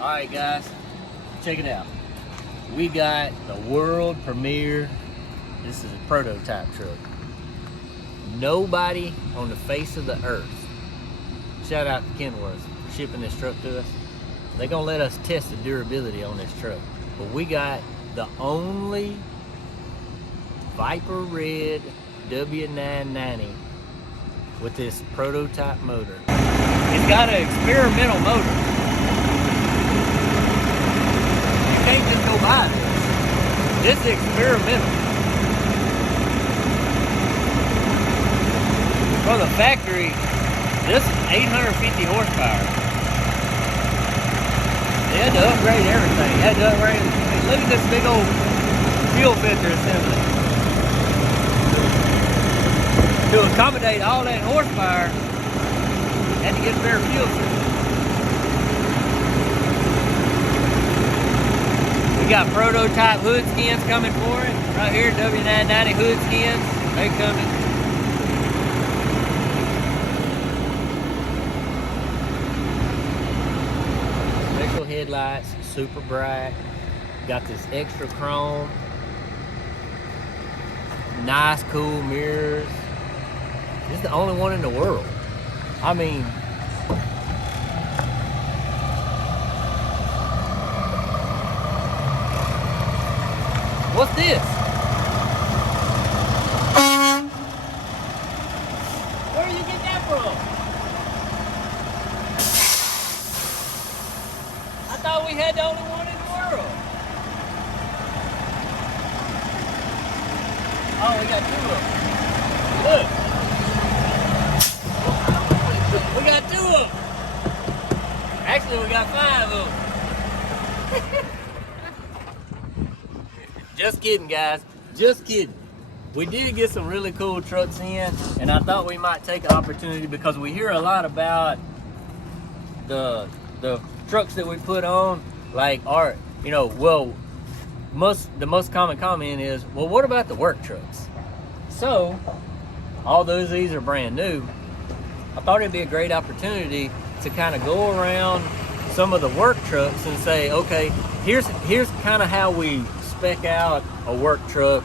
All right, guys, check it out. We got the world premiere. This is a prototype truck. Nobody on the face of the earth, shout out to Kenworth for shipping this truck to us. They're gonna let us test the durability on this truck. But we got the only Viper Red W990 with this prototype motor. It's got an experimental motor. You can't just go buy this. This is experimental. From the factory, this is 850 horsepower. They had to upgrade everything. They had to upgrade. Look at this big old fuel filter assembly. To accommodate all that horsepower, had to get a better fuel system. We got prototype hood skins coming for it. Right here, W990 hood skins. They coming. Special headlights, super bright. Got this extra chrome. Nice, cool mirrors. This is the only one in the world. I mean, what's this? Where did you get that from? I thought we had the only one in the world. Oh, we got two of them. Look. We got two of them. Actually, we got 5 of them. Just kidding, guys. Just kidding. We did get some really cool trucks in, and I thought we might take an opportunity because we hear a lot about the trucks that we put on, like our, you know, well, the most common comment is, well, what about the work trucks? So, although these are brand new, I thought it'd be a great opportunity to kind of go around some of the work trucks and say, okay, here's kind of how we spec out a work truck.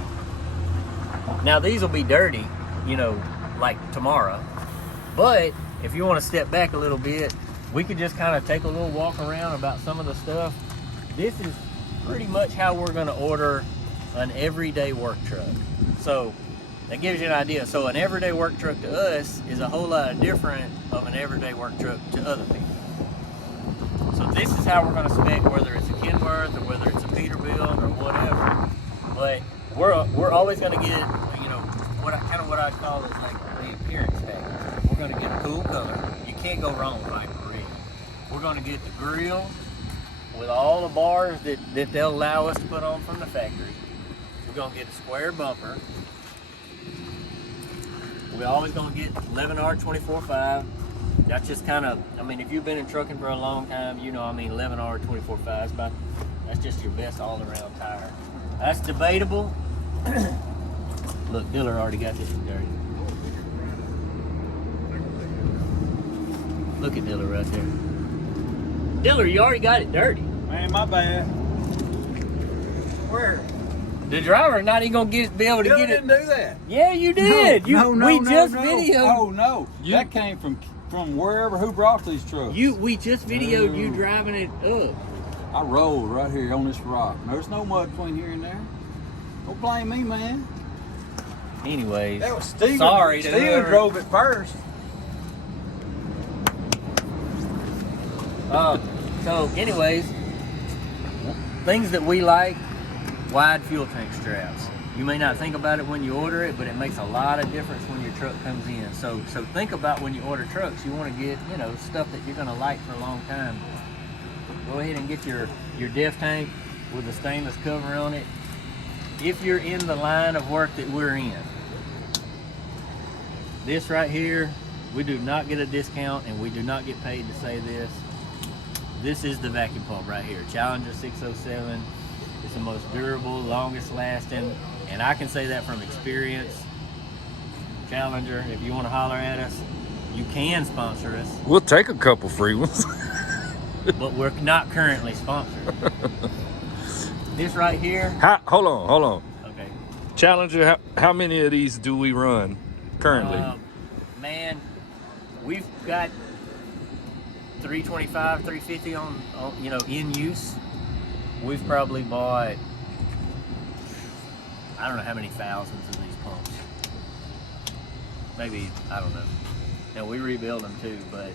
Now these will be dirty, you know, like tomorrow. But if you want to step back a little bit, we could just kind of take a little walk around about some of the stuff. This is pretty much how we're going to order an everyday work truck. So that gives you an idea. So an everyday work truck to us is a whole lot different of an everyday work truck to other people. So this is how we're going to spec, whether it's a Kenworth or whether it's a Peterbilt or whatever. But we're always going to get, you know, what I call is like the appearance package. We're going to get a cool color. You can't go wrong with Viper Red. We're going to get the grill with all the bars that they'll allow us to put on from the factory. We're going to get a square bumper. We're always going to get 11R 24.5. That's just kind of, I mean, if you've been in trucking for a long time, you know, I mean, 11R 24.5 is about, that's just your best all-around tire. That's debatable. Look, Diller already got this one dirty. Look at Diller right there. Diller, you already got it dirty. Man, my bad. Where? The driver not even gonna be able to get it. You didn't do that. Yeah, you did. No, we just videoed. Oh no, that came from wherever. Who brought these trucks? We just videoed you driving it up. I rolled right here on this rock. There's no mud between here and there. Don't blame me, man. Anyways, That was Steven. Sorry, Steven drove it first. So anyways, things that we like: wide fuel tank straps. You may not think about it when you order it, but it makes a lot of difference when your truck comes in. So think about when you order trucks, you want to get, you know, stuff that you're going to like for a long time. Go ahead and get your def tank with a stainless cover on it. If you're in the line of work that we're in, this right here, we do not get a discount and we do not get paid to say this. This is the vacuum pump right here, Challenger 607. It's the most durable, longest lasting, and I can say that from experience. Challenger, if you want to holler at us, you can sponsor us. We'll take a couple free ones. but we're not currently sponsored. This right here. Hold on. Okay. Challenger, how many of these do we run currently? Man, we've got 325, 350 on in use. We've probably bought, I don't know how many thousands of these pumps. Maybe, I don't know. And we rebuild them too, but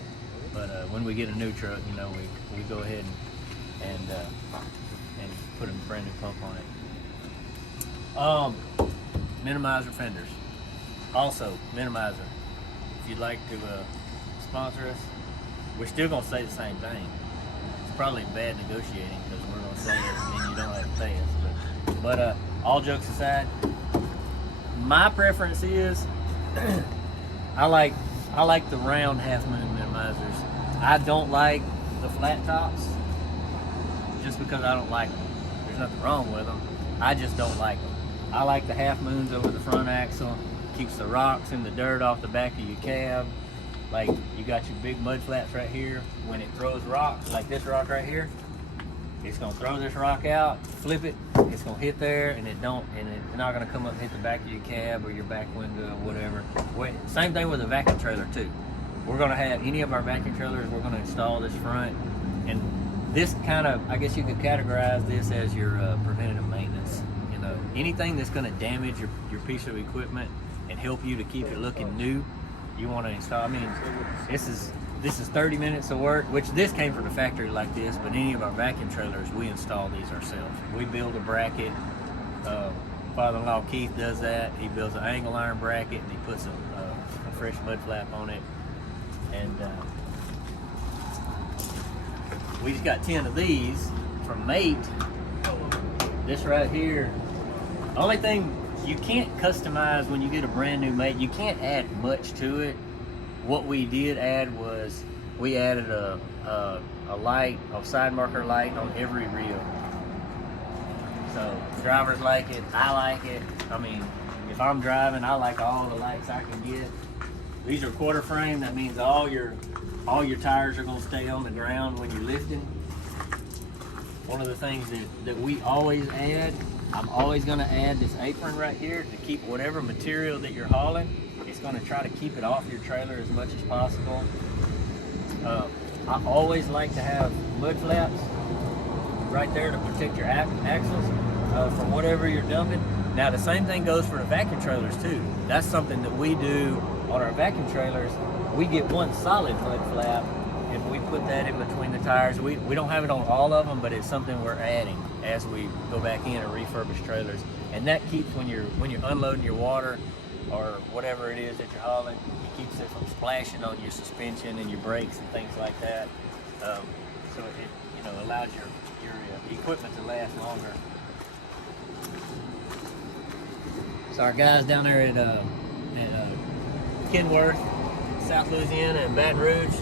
when we get a new truck, we go ahead and put a brand new pump on it. Minimizer fenders. Also, minimizer. If you'd like to sponsor us, we're still gonna say the same thing. It's probably bad negotiating because we're gonna say it and you don't have to pay us. But all jokes aside, my preference is I like the round half moon minimizers. I don't like the flat tops just because I don't like them. There's nothing wrong with them. I just don't like them. I like the half moons over the front axle. Keeps the rocks and the dirt off the back of your cab. Like you got your big mud flats right here. When it throws rocks, like this rock right here, it's gonna throw this rock out, flip it, it's gonna hit there, and it's not gonna come up and hit the back of your cab or your back window or whatever. Same thing with a vacuum trailer too. We're gonna have any of our vacuum trailers, we're gonna install this front, and this kind of, I guess you could categorize this as your preventative maintenance. Anything that's gonna damage your piece of equipment and help you to keep it looking new, you want to install. I mean, this is 30 minutes of work, which this came from the factory like this, but any of our vacuum trailers, we install these ourselves. We build a bracket. Father-in-law Keith does that. He builds an angle iron bracket and he puts a fresh mud flap on it. And we just got 10 of these from Mate. This right here, the only thing you can't customize when you get a brand new Mate, you can't add much to it. What we did add was we added a light, a side marker light on every reel. So drivers like it, I like it. I mean, if I'm driving, I like all the lights I can get. These are quarter frame, that means all your tires are gonna stay on the ground when you're lifting. One of the things that we always add, I'm always gonna add this apron right here to keep whatever material that you're hauling. It's gonna try to keep it off your trailer as much as possible. I always like to have mud flaps right there to protect your axles from whatever you're dumping. Now the same thing goes for the vacuum trailers too. That's something that we do on our vacuum trailers. We get one solid mud flap and we put that in between the tires. We don't have it on all of them, but it's something we're adding as we go back in and refurbish trailers. And that keeps, when you're unloading your water or whatever it is that you're hauling, it keeps it from splashing on your suspension and your brakes and things like that. So it allows your equipment to last longer. So our guys down there at Kenworth, South Louisiana and Baton Rouge,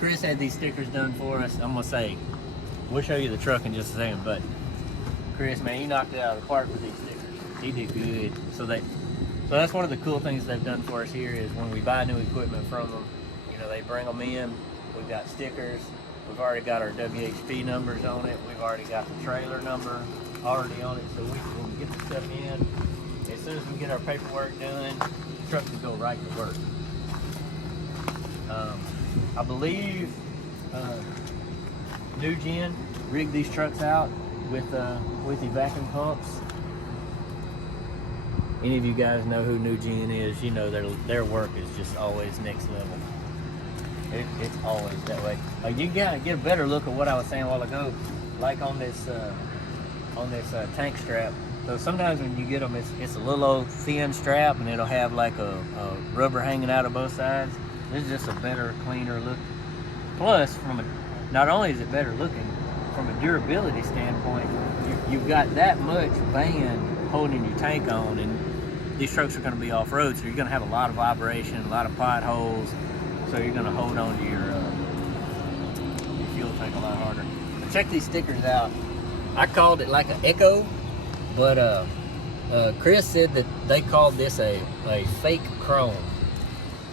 Chris had these stickers done for us. I'm gonna say, we'll show you the truck in just a second, but Chris, man, he knocked it out of the park with these stickers. He did good. So that's one of the cool things they've done for us here is when we buy new equipment from them, they bring them in. We've got stickers. We've already got our WHP numbers on it. We've already got the trailer number already on it. So when we get the stuff in, as soon as we get our paperwork done, the truck can go right to work. I believe New Gen rigged these trucks out with the vacuum pumps. Any of you guys know who New Gen is, their work is just always next level. It's always that way. You gotta get a better look at what I was saying a while ago, like on this tank strap. So sometimes when you get them, it's a little old thin strap, and it'll have like a rubber hanging out of both sides. This is just a better, cleaner look. Plus, not only is it better looking, from a durability standpoint, you've got that much band holding your tank on, and these trucks are going to be off-road, so you're going to have a lot of vibration, a lot of potholes, so you're going to hold on to your fuel tank a lot harder. But check these stickers out. I called it like an Echo, but Chris said that they called this a fake chrome,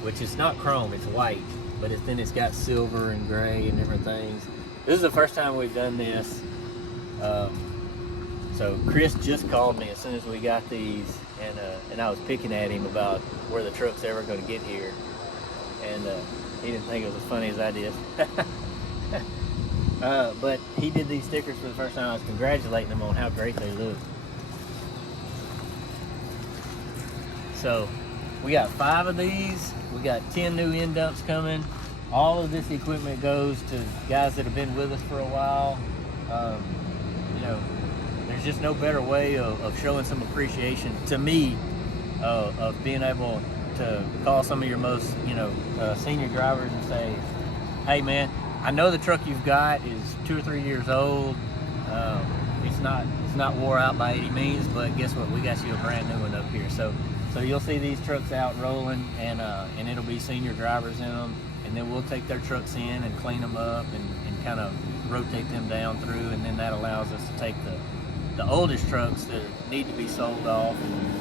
which is not chrome, it's white. but then it's got silver and gray and different things. This is the first time we've done this. So Chris just called me as soon as we got these, and I was picking at him about where the truck's ever going to get here, and he didn't think it was as funny as I did. But he did these stickers for the first time. I was congratulating him on how great they look. So we got 5 of these. We got 10 new end dumps coming. All of this equipment goes to guys that have been with us for a while. You know, there's just no better way of showing some appreciation to me of being able to call some of your most, senior drivers and say, hey man, I know the truck you've got is 2 or 3 years old. It's not wore out by any means, but guess what? We got you a brand new one up here. So you'll see these trucks out rolling, and it'll be senior drivers in them, and then we'll take their trucks in and clean them up and kind of rotate them down through, and then that allows us to take the oldest trucks that need to be sold off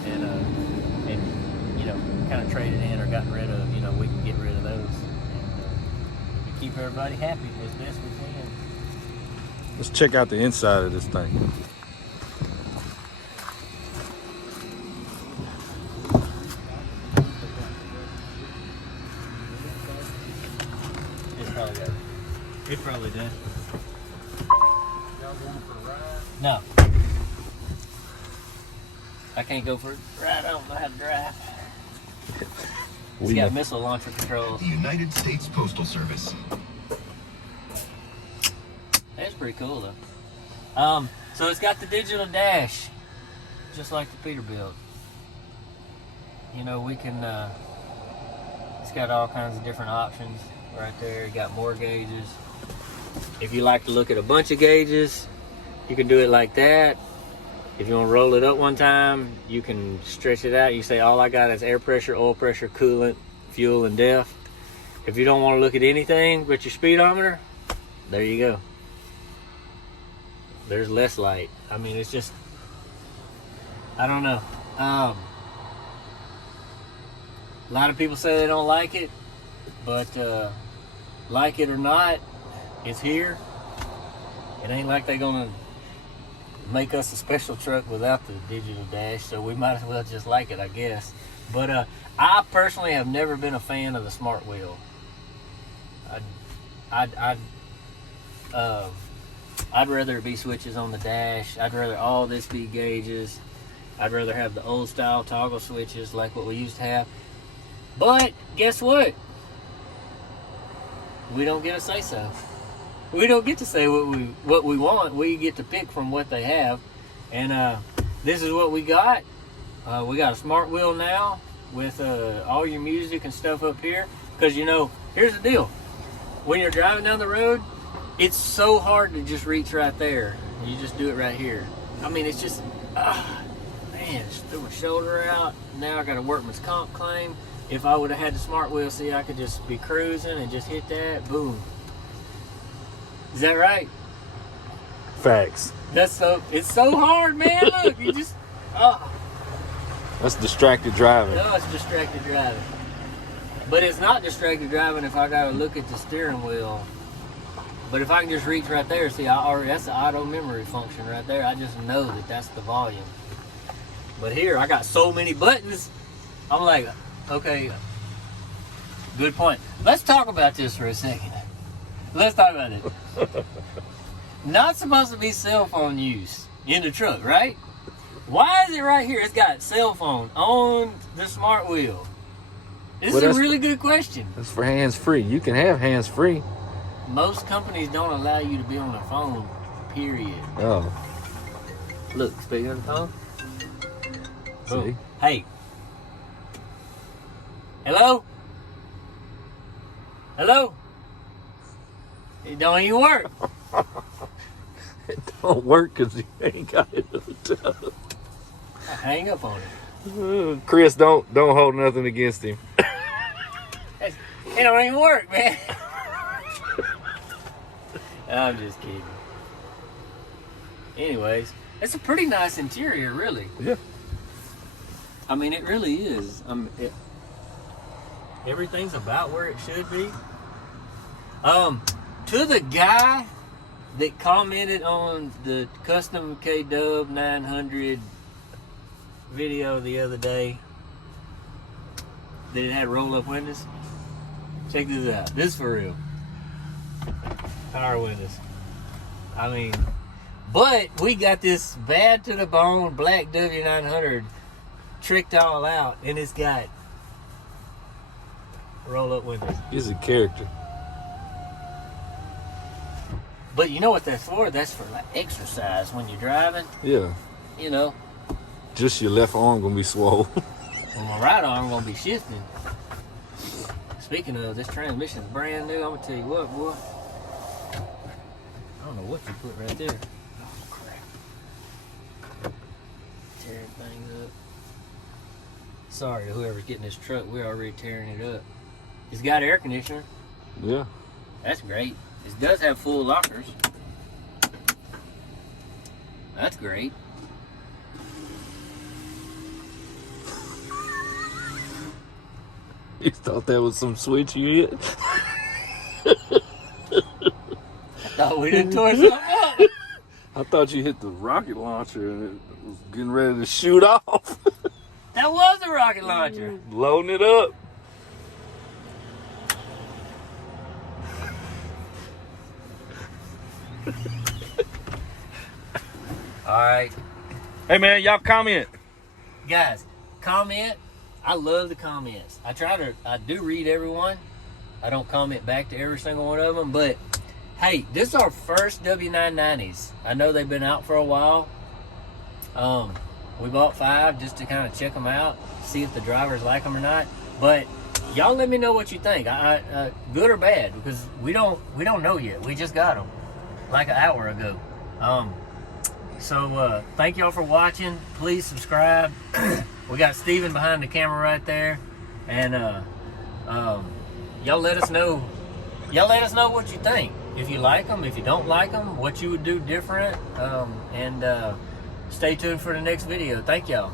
and kind of traded in or gotten rid of. We can get rid of those and keep everybody happy as best we can. Let's check out the inside of this thing. It probably does. No. I can't go for a ride. I don't know how to drive. It's got missile launcher controls. The United States Postal Service. That's pretty cool though. So it's got the digital dash, just like the Peterbilt. We can, it's got all kinds of different options right there. You got more gauges. If you like to look at a bunch of gauges, you can do it like that. If you want to roll it up one time, you can stretch it out. You say, all I got is air pressure, oil pressure, coolant, fuel, and depth. If you don't want to look at anything but your speedometer, there you go. There's less light. I mean, it's just, I don't know. A lot of people say they don't like it, but like it or not, it's here. It ain't like they're gonna make us a special truck without the digital dash, so we might as well just like it, I guess. But I personally have never been a fan of the smart wheel. I'd rather it be switches on the dash. I'd rather all this be gauges. I'd rather have the old style toggle switches like what we used to have. But guess what? We don't get a say so. We don't get to say what we want. We get to pick from what they have, and this is what we got. We got a smart wheel now with all your music and stuff up here. Because here's the deal: when you're driving down the road, it's so hard to just reach right there. You just do it right here. I mean, it's just, man, just threw my shoulder out. Now I got a workman's comp claim. If I would have had the smart wheel, see, I could just be cruising and just hit that, boom. Is that right? Facts. It's so hard, man. Look, you just, That's distracted driving. No, it's distracted driving. But it's not distracted driving if I gotta look at the steering wheel. But if I can just reach right there, see, that's the auto memory function right there. I just know that that's the volume. But here, I got so many buttons. I'm like, okay, good point. Let's talk about this for a second. Let's talk about it. Not supposed to be cell phone use in the truck, right? Why is it right here? It's got cell phone on the smart wheel. This is a really good question. That's for hands-free. You can have hands-free. Most companies don't allow you to be on the phone, period. Oh. Look, speaking of the phone. See? Hey. Hello? Hello? It don't even work. It don't work because you ain't got it hooked up. I hang up on it. Chris, don't hold nothing against him. It don't even work, man. I'm just kidding. Anyways, it's a pretty nice interior, really. Yeah. I mean, it really is. Everything's about where it should be. To the guy that commented on the custom W990 video the other day that it had roll-up windows. Check this out. This is for real. Power windows. I mean, but we got this bad to the bone black W900 tricked all out, and it's got roll-up windows. He's a character. But you know what that's for? That's for like exercise when you're driving. Yeah. You know, Just your left arm gonna be swole. well, my right arm gonna be shifting. Speaking of, this transmission's brand new. I'm gonna tell you what, boy. I don't know what you put right there. Oh crap! Tearing things up. Sorry to whoever's getting this truck. We're already tearing it up. It's got air conditioner. Yeah. That's great. It does have full lockers. That's great. You thought that was some switch you hit? I thought we didn't tore something up. I thought you hit the rocket launcher and it was getting ready to shoot off. That was a rocket launcher. Loading it up. All right. Hey man, y'all comment. Guys, comment. I love the comments. I do read everyone. I don't comment back to every single one of them, but hey, this is our first W990s. I know they've been out for a while. We bought 5 just to kind of check them out, see if the drivers like them or not. But y'all let me know what you think. Good or bad, because we don't know yet. We just got them like an hour ago. So thank y'all for watching. Please subscribe. We got Steven behind the camera right there, and y'all let us know. Y'all let us know what you think. If you like them, if you don't like them, what you would do different. And stay tuned for the next video. Thank y'all.